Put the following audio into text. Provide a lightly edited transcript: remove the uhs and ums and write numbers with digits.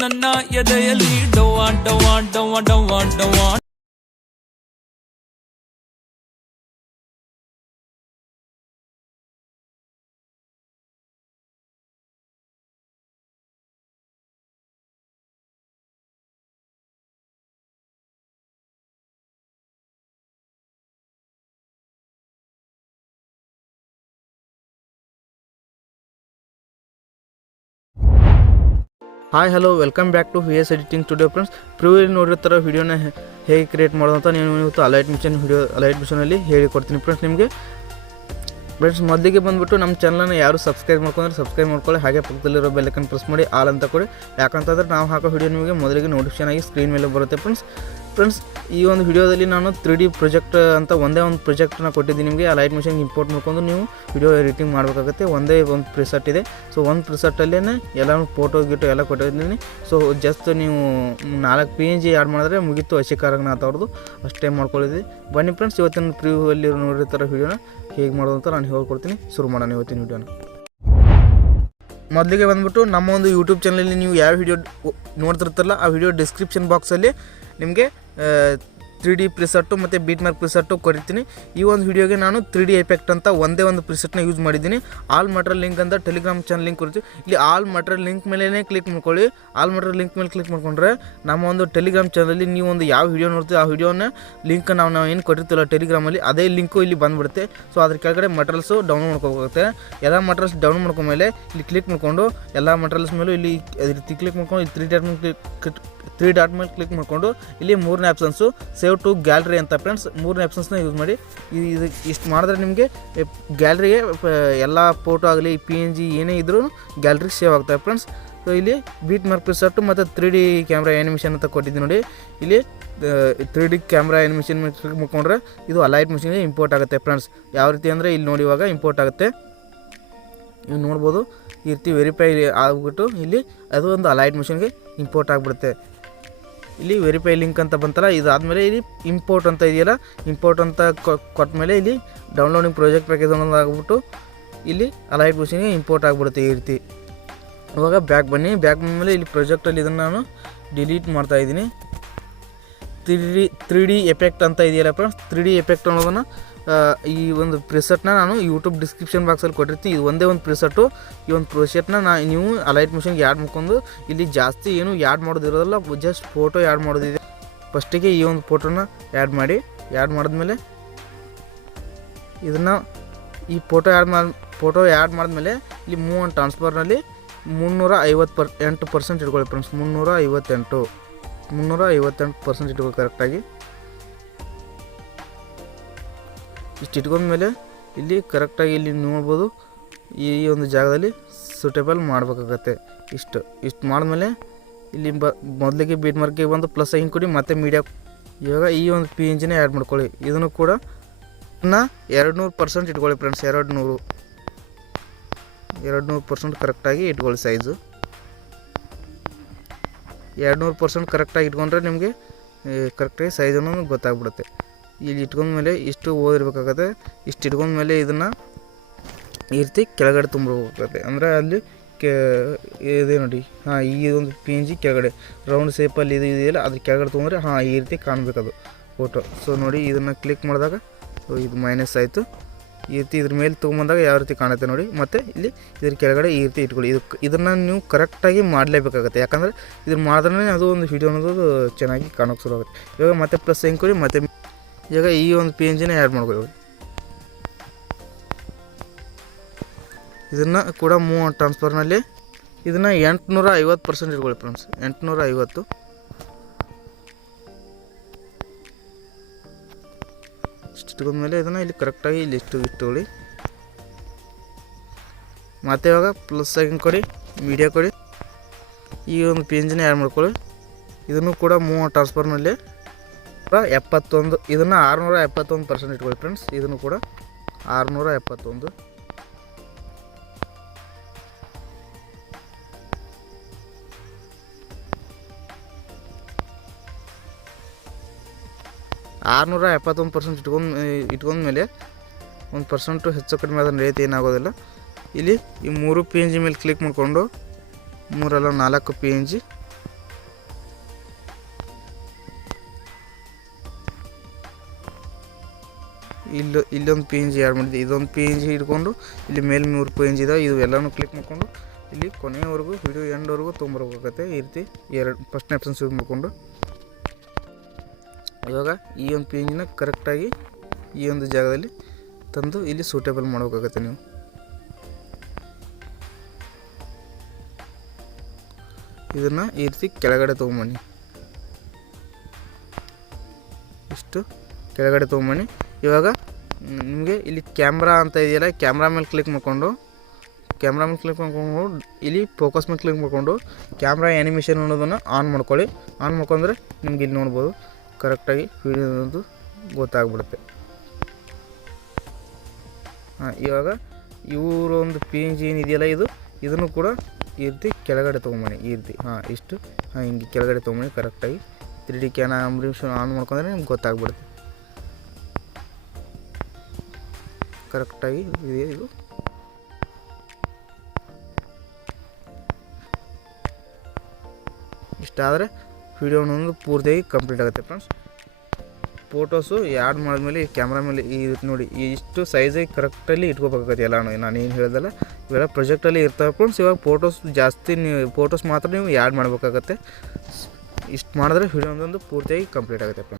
ನನ್ನ ಎದೆಯಲ್ಲಿ ಡವ್ವ ಡವ್ವ ಡವ್ವ ಡವ್ವ ಡವ್ವ. Hi hello welcome back to vsediting studio friends. Previously ನೋಡಿರ್ತಾರ ವಿಡಿಯೋನ ಹೇಗೆ ಕ್ರಿಯೇಟ್ ಮಾಡೋದಂತ ನೀವು ಇವತ್ತು ಅಲೈಟ್ ಮಿಷನಲ್ಲಿ ಹೇಳಿಕೊಡ್ತೀನಿ ಫ್ರೆಂಡ್ಸ್. ನಿಮಗೆ ಫ್ರೆಂಡ್ಸ್ ಮೊದಲಿಗೆ ಬಂದುಬಿಟ್ಟು ನಮ್ಮ ಚಾನಲ್ನ ಯಾರು ಸಬ್ಸ್ಕ್ರೈಬ್ ಸಬ್ಸ್ಕ್ರೈಬ್ ಮಾಡ್ಕೊಳ್ಳಿ, ಹಾಗೆ ಪಕ್ಕದಲ್ಲಿರೋ ಬೆಲ್ಲೈಕನ್ ಪ್ರೆಸ್ ಮಾಡಿ ಆಲ್ ಅಂತ ಕೊಡಿ. ಯಾಕಂತಂದರೆ ನಾವು ಹಾಕೋ ವಿಡಿಯೋ ನಿಮಗೆ ಮೊದಲಿಗೆ ನೋಟಿಫಿಕೇಷನ್ ಆಗಿ ಸ್ಕ್ರೀನ್ ಮೇಲೆ ಬರುತ್ತೆ ಫ್ರೆಂಡ್ಸ್. ಈ ಒಂದು ವಿಡಿಯೋದಲ್ಲಿ ನಾನು 3D ಪ್ರಾಜೆಕ್ಟ್ ಅಂತ ಒಂದೇ ಒಂದು ಪ್ರಾಜೆಕ್ಟ್ನ ಕೊಟ್ಟಿದ್ದೀನಿ ನಿಮಗೆ. ಅಲೈಟ್ ಮಿಷನ್ ಇಂಪೋರ್ಟ್ ಮಾಡ್ಕೊಂಡು ನೀವು ವಿಡಿಯೋ ಎಡಿಟಿಂಗ್ ಮಾಡಬೇಕಾಗುತ್ತೆ. ಒಂದೇ ಒಂದು ಪ್ರಿಸೆಟ್ ಇದೆ. ಸೊ ಒಂದು ಪ್ರಿಸೆಟ್ಟಲ್ಲೇ ಎಲ್ಲ ಫೋಟೋ ಗಿಟೋ ಎಲ್ಲ ಕೊಟ್ಟಿದ್ದೀನಿ. ಸೊ ಜಸ್ಟ್ ನೀವು 4 PNG ಆ್ಯಡ್ ಮಾಡಿದ್ರೆ ಮುಗೀತು ಅಶಿಕಾರಂಗನಾಥ್ ಅವ್ರದ್ದು. ಅಷ್ಟೇ ಮಾಡ್ಕೊಳ್ಳಿದ್ವಿ. ಬನ್ನಿ ಫ್ರೆಂಡ್ಸ್, ಇವತ್ತಿನ ಪ್ರಿವ್ಯೂವಲ್ಲಿ ನೋಡಿರ್ತಾರೋ ವಿಡಿಯೋನ ಹೇಗೆ ಮಾಡೋದು ಅಂತ ನಾನು ಹೇಳ್ಕೊಡ್ತೀನಿ. ಶುರು ಮಾಡೋಣ ಇವತ್ತಿನ ವಿಡಿಯೋನ. ಮೊದಲಿಗೆ ಬಂದುಬಿಟ್ಟು ನಮ್ಮ ಒಂದು ಯೂಟ್ಯೂಬ್ ಚಾನಲಲ್ಲಿ ನೀವು ಯಾವ ವಿಡಿಯೋ ನೋಡ್ತಿರ್ತಾರಲ್ಲ ಆ ವಿಡಿಯೋ ಡಿಸ್ಕ್ರಿಪ್ಷನ್ ಬಾಕ್ಸಲ್ಲಿ ನಿಮಗೆ 3D ಪ್ರಿಸೆಟ್ಟು ಮತ್ತು ಬೀಟ್ ಮಾರ್ಕ್ ಪ್ರಿಸೆಟ್ಟು ಕೊಡ್ತೀನಿ. ಈ ಒಂದು ವಿಡಿಯೋಗೆ ನಾನು 3D ಎಫೆಕ್ಟ್ ಅಂತ ಒಂದೇ ಒಂದು ಪ್ರಿಸೆಟ್ನ ಯೂಸ್ ಮಾಡಿದ್ದೀನಿ. ಆಲ್ ಮಟೀರಿಯಲ್ ಲಿಂಕ್ ಅಂತ ಟೆಲಿಗ್ರಾಮ್ ಚಾನಲ್ ಲಿಂಕ್ ಕೊಡ್ತೀವಿ. ಇಲ್ಲಿ ಆಲ್ ಮಟೀರಿಯಲ್ ಲಿಂಕ್ ಮೇಲೇ ಕ್ಲಿಕ್ ಮಾಡ್ಕೊಳ್ಳಿ. ಆಲ್ ಮಟೀರಿಯಲ್ ಲಿಂಕ್ ಮೇಲೆ ಕ್ಲಿಕ್ ಮಾಡ್ಕೊಂಡ್ರೆ ನಮ್ಮ ಒಂದು ಟೆಲಿಗ್ರಾಮ್ ಚಾನಲಲ್ಲಿ ನೀವು ಒಂದು ಯಾವ ವಿಡಿಯೋ ನೋಡ್ತೀವಿ ಆ ವಿಡಿಯೋನ ಲಿಂಕ್ ನಾವು ಏನು ಕೊಟ್ಟಿರ್ತೀವಲ್ಲ ಟೆಲಿಗ್ರಾಮಲ್ಲಿ ಅದೇ ಲಿಂಕು ಇಲ್ಲಿ ಬಂದುಬಿಡುತ್ತೆ. ಸೊ ಅದ್ರ ಕೆಳಗಡೆ ಮಟೀರಿಯಲ್ಸು ಡೌನ್ಲೋಡ್ ಮಾಡ್ಕೋಬೇಕಾಗುತ್ತೆ. ಎಲ್ಲ ಮಟೀರಿಯಲ್ಸ್ ಡೌನ್ಲೋಡ್ ಮಾಡ್ಕೊಂಡ್ಮೇಲೆ ಇಲ್ಲಿ ಕ್ಲಿಕ್ ಮಾಡ್ಕೊಂಡು ಎಲ್ಲ ಮಟೀರಿಯಲ್ಸ್ ಮೇಲೂ ಇಲ್ಲಿ ಕ್ಲಿಕ್ ಮಾಡ್ಕೊಂಡು ಇಲ್ಲಿ 3 ಡಾಟ್ ಮೇಲೆ ಕ್ಲಿಕ್ ಮಾಡಿಕೊಂಡು ಇಲ್ಲಿ 3ನೇ ಆಪ್ಷನ್ಸು ಸೇವ್ ಟು ಗ್ಯಾಲರಿ ಅಂತ ಫ್ರೆಂಡ್ಸ್. 3ನೇ ಆಪ್ಷನ್ಸ್ನ ಯೂಸ್ ಮಾಡಿ ಇದು ಇಷ್ಟು ಮಾಡಿದ್ರೆ ನಿಮಗೆ ಗ್ಯಾಲರಿಗೆ ಎಲ್ಲ ಫೋಟೋ ಆಗಲಿ PNG ಏನೇ ಇದ್ರೂ ಗ್ಯಾಲರಿಗೆ ಸೇವ್ ಆಗ್ತವೆ ಫ್ರೆಂಡ್ಸ್. ಸೊ ಇಲ್ಲಿ ಬೀಟ್ ಮಾರ್ಕ್ ಪ್ರಿಸೆಟ್ಟು ಮತ್ತು 3D ಕ್ಯಾಮ್ರಾ ಆ್ಯನಿಮೇಷನ್ ಅಂತ ಕೊಟ್ಟಿದ್ದೀನಿ ನೋಡಿ. ಇಲ್ಲಿ 3D ಕ್ಯಾಮ್ರಾ ಆ್ಯನಿಮೇಷನ್ ಕ್ಲಿಕ್ ಮಾಡ್ಕೊಂಡ್ರೆ ಇದು ಅಲೈಟ್ ಮಿಷನ್ಗೆ ಇಂಪೋರ್ಟ್ ಆಗುತ್ತೆ ಫ್ರೆಂಡ್ಸ್. ಯಾವ ರೀತಿ ಅಂದರೆ ಇಲ್ಲಿ ನೋಡಿ ಇವಾಗ ಇಂಪೋರ್ಟ್ ಆಗುತ್ತೆ. ನೀವು ನೋಡ್ಬೋದು ಈ ರೀತಿ ವೆರಿಫೈ ಆಗಿಬಿಟ್ಟು ಇಲ್ಲಿ ಅದು ಒಂದು ಅಲೈಟ್ ಮಿಷನ್ಗೆ ಇಂಪೋರ್ಟ್ ಆಗಿಬಿಡುತ್ತೆ. ಇಲ್ಲಿ ವೆರಿಫೈ ಲಿಂಕ್ ಅಂತ ಬಂತಲ್ಲ, ಇದಾದಮೇಲೆ ಇಲ್ಲಿ ಇಂಪೋರ್ಟ್ ಅಂತ ಇದೆಯಲ್ಲ, ಇಂಪೋರ್ಟ್ ಅಂತ ಕೊಟ್ಟಮೇಲೆ ಇಲ್ಲಿ ಡೌನ್ಲೋಡಿಂಗ್ ಪ್ರಾಜೆಕ್ಟ್ ಪ್ಯಾಕೇಜ್ ಅನ್ನೋದು ಆಗಿಬಿಟ್ಟು ಇಲ್ಲಿ ಅಲೈಟ್ ಮಿಷನ್ಗೆ ಇಂಪೋರ್ಟ್ ಆಗಿಬಿಡುತ್ತೆ ಈ ರೀತಿ. ಇವಾಗ ಬ್ಯಾಕ್ ಬನ್ನಿ. ಬ್ಯಾಕ್ ಬಂದಮೇಲೆ ಇಲ್ಲಿ ಪ್ರಾಜೆಕ್ಟಲ್ಲಿ ಇದನ್ನು ನಾನು ಡಿಲೀಟ್ ಮಾಡ್ತಾಯಿದ್ದೀನಿ. 3D ಎಫೆಕ್ಟ್ ಅಂತ ಇದೆಯಲ್ಲ ಫ್ರೆಂಡ್ಸ್, 3D ಎಫೆಕ್ಟ್ ಅನ್ನೋದನ್ನು ಈ ಒಂದು ಪ್ರಿಸೆಟ್ನ ನಾನು ಯೂಟ್ಯೂಬ್ ಡಿಸ್ಕ್ರಿಪ್ಷನ್ ಬಾಕ್ಸಲ್ಲಿ ಕೊಟ್ಟಿರ್ತೀನಿ. ಇದು ಒಂದೇ ಒಂದು ಪ್ರಿಸೆಟ್ಟು. ಈ ಒಂದು ಪ್ರಿಸೆಟ್ನ ನೀವು ಅಲೈಟ್ ಮಿಷನ್ಗೆ ಆ್ಯಡ್ ಮಾಡ್ಕೊಂಡು ಇಲ್ಲಿ ಜಾಸ್ತಿ ಏನು ಆ್ಯಡ್ ಮಾಡೋದಿರೋದಿಲ್ಲ, ಜಸ್ಟ್ ಫೋಟೋ ಆ್ಯಡ್ ಮಾಡೋದಿದೆ. ಫಸ್ಟಿಗೆ ಈ ಒಂದು ಫೋಟೋನ ಆ್ಯಡ್ ಮಾಡಿ, ಆ್ಯಡ್ ಮಾಡಿದ್ಮೇಲೆ ಇದನ್ನು ಈ ಫೋಟೋ ಆ್ಯಡ್ ಮಾಡಿದ್ಮೇಲೆ ಇಲ್ಲಿ ಮೂವ್ ಆ್ಯಂಡ್ ಟ್ರಾನ್ಸ್ಫರ್ನಲ್ಲಿ 358% ಇಟ್ಕೊಳ್ಳಿ ಫ್ರೆಂಡ್ಸ್. 358% ಇಟ್ಕೊಳ್ಳಿ ಕರೆಕ್ಟಾಗಿ. ಇಷ್ಟು ಇಟ್ಕೊಂಡ್ಮೇಲೆ ಇಲ್ಲಿ ಕರೆಕ್ಟಾಗಿ ಇಲ್ಲಿ ನೋಡ್ಬೋದು ಈ ಒಂದು ಜಾಗದಲ್ಲಿ ಸೂಟೇಬಲ್ ಮಾಡಬೇಕಾಗತ್ತೆ. ಇಷ್ಟು ಮಾಡಿದ್ಮೇಲೆ ಇಲ್ಲಿ ಮೊದಲಿಗೆ ಬೀಟ್ ಮಾರ್ಕಿಗೆ ಬಂದು ಪ್ಲಸ್ ಹಿಂಗೆ ಕೊಡಿ, ಮತ್ತು ಮೀಡಿಯಾ. ಇವಾಗ ಈ ಒಂದು PNGನೇ ಆ್ಯಡ್ ಮಾಡ್ಕೊಳ್ಳಿ. ಇದನ್ನು ಕೂಡ 200% ಇಟ್ಕೊಳ್ಳಿ ಫ್ರೆಂಡ್ಸ್. 200% ಕರೆಕ್ಟಾಗಿ ಇಟ್ಕೊಳ್ಳಿ ಸೈಜು. 200% ಕರೆಕ್ಟಾಗಿ ಇಟ್ಕೊಂಡ್ರೆ ನಿಮಗೆ ಕರೆಕ್ಟಾಗಿ ಸೈಜ್ ಅನ್ನೋದು ಗೊತ್ತಾಗ್ಬಿಡುತ್ತೆ. ಇಲ್ಲಿ ಇಟ್ಕೊಂಡ್ಮೇಲೆ ಇಷ್ಟು ಓದಿರ್ಬೇಕಾಗತ್ತೆ. ಇಷ್ಟು ಇಟ್ಕೊಂಡ್ಮೇಲೆ ಇದನ್ನು ಈ ರೀತಿ ಕೆಳಗಡೆ ತುಂಬಬೇಕಾಗತ್ತೆ. ಅಂದರೆ ಅಲ್ಲಿ ಇದೆ ನೋಡಿ, ಈ ಒಂದು PNG ಕೆಳಗಡೆ ರೌಂಡ್ ಶೇಪಲ್ಲಿ ಇದು ಇದೆಯಲ್ಲ ಅದ್ರ ಕೆಳಗಡೆ ತೊಗೊಂಡ್ರೆ ಈ ರೀತಿ ಕಾಣಬೇಕದು ಫೋಟೋ. ಸೊ ನೋಡಿ ಇದನ್ನು ಕ್ಲಿಕ್ ಮಾಡಿದಾಗ ಇದು ಮೈನಸ್ ಆಯಿತು. ಈ ರೀತಿ ಇದ್ರ ಮೇಲೆ ತೊಗೊಂಬಂದಾಗ ಯಾವ ರೀತಿ ಕಾಣುತ್ತೆ ನೋಡಿ. ಮತ್ತು ಇಲ್ಲಿ ಇದ್ರ ಕೆಳಗಡೆ ಈ ರೀತಿ ಇಟ್ಕೊಳ್ಳಿ. ಇದನ್ನು ನೀವು ಕರೆಕ್ಟಾಗಿ ಮಾಡಲೇಬೇಕಾಗತ್ತೆ. ಯಾಕಂದರೆ ಇದನ್ನು ಮಾಡಿದ್ರೆ ಅದು ಒಂದು ವಿಡಿಯೋ ಅನ್ನೋದು ಚೆನ್ನಾಗಿ ಕಾಣೋಕ್ಕೆ ಶುರು ಆಗುತ್ತೆ. ಇವಾಗ ಮತ್ತೆ ಪ್ಲಸ್ ಹೆಂಗೆ ಕೊಡಿ, ಮತ್ತು ಇವಾಗ ಈ ಒಂದು PNGನೇ ಆ್ಯಡ್ ಮಾಡ್ಕೊಳ್ಳಿ. ಇದನ್ನು ಕೂಡ ಮೂವ್ ಆ್ಯಂಡ್ ಟ್ರಾನ್ಸ್ಫರ್ನಲ್ಲಿ ಇದನ್ನು 850% ಇಟ್ಕೊಳ್ಳಿ ಫ್ರೆಂಡ್ಸ್. 850 ಇಷ್ಟು ಇಟ್ಕೊಂಡ್ಮೇಲೆ ಇದನ್ನು ಇಲ್ಲಿ ಕರೆಕ್ಟಾಗಿ ಇಲ್ಲಿ ಇಟ್ಕೊಳ್ಳಿ. ಮತ್ತು ಇವಾಗ ಪ್ಲಸ್ ಸೆಕೆಂಡ್ ಕೊಡಿ, ಮೀಡಿಯಾ ಕೊಡಿ, ಈ ಒಂದು PNGನೇ ಆ್ಯಡ್ ಮಾಡ್ಕೊಳ್ಳಿ. ಇದನ್ನು ಕೂಡ ಮೂವ್ ಆ್ಯಂಡ್ ಟ್ರಾನ್ಸ್ಫರ್ನಲ್ಲಿ 71, ಇದನ್ನು 671% ಇಟ್ಕೊಳ್ಳಿ ಫ್ರೆಂಡ್ಸ್. ಇದನ್ನು ಕೂಡ 671. ಇಟ್ಕೊಂಡ್ಮೇಲೆ 1% ಹೆಚ್ಚು ಕಡಿಮೆ ಅದನ್ನು ರೇಟ್ ಏನಾಗೋದಿಲ್ಲ. ಇಲ್ಲಿ ಈ 3 PNG ಮೇಲೆ ಕ್ಲಿಕ್ ಮಾಡಿಕೊಂಡು 3 ಅಲ್ಲ 4 PNG ಇಲ್ಲೊಂದು ಪಿ ಎನ್ ಜಿ ಆ್ಯಡ್ ಮಾಡಿದ್ದೆ. ಇದೊಂದು ಪಿ ಎನ್ ಜಿ ಹಿಡ್ಕೊಂಡು ಇಲ್ಲಿ ಮೇಲೆ 3 ಪಿ ಎನ್ ಜಿ ಇದಾವೆ. ಇದು ಎಲ್ಲನೂ ಕ್ಲಿಕ್ ಮಾಡಿಕೊಂಡು ಇಲ್ಲಿ ಕೊನೆಯವರೆಗೂ ವಿಡಿಯೋ ಎಂಡ್ವರೆಗೂ ತೊಗೊಂಬರ್ಬೇಕಾಗತ್ತೆ. ಈ ರೀತಿ ಫಸ್ಟ್ನೇ ಆಪ್ಷನ್ ಯೂಸ್ ಮಾಡಿಕೊಂಡು ಇವಾಗ ಈ ಒಂದು ಪಿ ಎನ್ ಜಿನ ಕರೆಕ್ಟಾಗಿ ಈ ಒಂದು ಜಾಗದಲ್ಲಿ ತಂದು ಇಲ್ಲಿ ಸೂಟೇಬಲ್ ಮಾಡಬೇಕಾಗತ್ತೆ. ನೀವು ಇದನ್ನು ಈ ರೀತಿ ಕೆಳಗಡೆ ತೊಗೊಂಬನ್ನಿ. ಇಷ್ಟು ಕೆಳಗಡೆ ತೊಗೊಂಬನ್ನಿ. ಇವಾಗ ನಿಮಗೆ ಇಲ್ಲಿ ಕ್ಯಾಮ್ರಾ ಅಂತ ಇದೆಯಲ್ಲ, ಕ್ಯಾಮ್ರಾ ಮೇಲೆ ಕ್ಲಿಕ್ ಮಾಡಿಕೊಂಡು ಇಲ್ಲಿ ಫೋಕಸ್ ಮೇಲೆ ಕ್ಲಿಕ್ ಮಾಡಿಕೊಂಡು ಕ್ಯಾಮ್ರಾ ಆ್ಯನಿಮೇಷನ್ ಅನ್ನೋದನ್ನು ಆನ್ ಮಾಡ್ಕೊಳ್ಳಿ. ಆನ್ ಮಾಡ್ಕೊಂಡ್ರೆ ನಿಮ್ಗೆ ಇಲ್ಲಿ ನೋಡ್ಬೋದು ಕರೆಕ್ಟಾಗಿ ವಿಡಿಯೋದು ಗೊತ್ತಾಗ್ಬಿಡುತ್ತೆ. ಇವಾಗ ಇವರೊಂದು ಪಿ ಎನ್ ಜಿ ಏನಿದೆಯಲ್ಲ ಇದನ್ನು ಕೂಡ ಈ ರೀತಿ ಕೆಳಗಡೆ ತೊಗೊಂಬನ್ನಿ. ಈ ರೀತಿ ಇಷ್ಟು ಹಿಂಗೆ ಕೆಳಗಡೆ ತೊಗೊಂಬನ್ನಿ. ಕರೆಕ್ಟಾಗಿ 3D ಕ್ಯಾಮ್ರಾ ಆನ್ ಮಾಡ್ಕೊಂಡ್ರೆ ನಿಮ್ಗೆ ಗೊತ್ತಾಗ್ಬಿಡುತ್ತೆ ಕರೆಕ್ಟಾಗಿ ಇದೆ ಇದು. ಇಷ್ಟಾದರೆ ವಿಡಿಯೋನೊಂದು ಪೂರ್ತಿಯಾಗಿ ಕಂಪ್ಲೀಟ್ ಆಗುತ್ತೆ ಫ್ರೆಂಡ್ಸ್. ಫೋಟೋಸು ಆ್ಯಡ್ ಮಾಡಿದ್ಮೇಲೆ ಈ ಕ್ಯಾಮ್ರಾ ಮೇಲೆ ಈ ನೋಡಿ ಇಷ್ಟು ಸೈಜಾಗಿ ಕರೆಕ್ಟಲ್ಲಿ ಇಟ್ಕೋಬೇಕಾಗತ್ತೆ. ಎಲ್ಲ ನಾನು ಏನು ಹೇಳ್ದಲ್ಲ ಇವೆಲ್ಲ ಪ್ರೊಜೆಕ್ಟಲ್ಲಿ ಇರ್ತವೆ ಫ್ರೆಂಡ್ಸ್. ಇವಾಗ ಫೋಟೋಸ್ ಮಾತ್ರ ನೀವು ಆ್ಯಡ್ ಮಾಡಬೇಕಾಗತ್ತೆ. ಇಷ್ಟು ಮಾಡಿದ್ರೆ ವಿಡಿಯೋ ಒಂದು ಪೂರ್ತಿಯಾಗಿ ಕಂಪ್ಲೀಟ್ ಆಗುತ್ತೆ ಫ್ರೆಂಡ್ಸ್.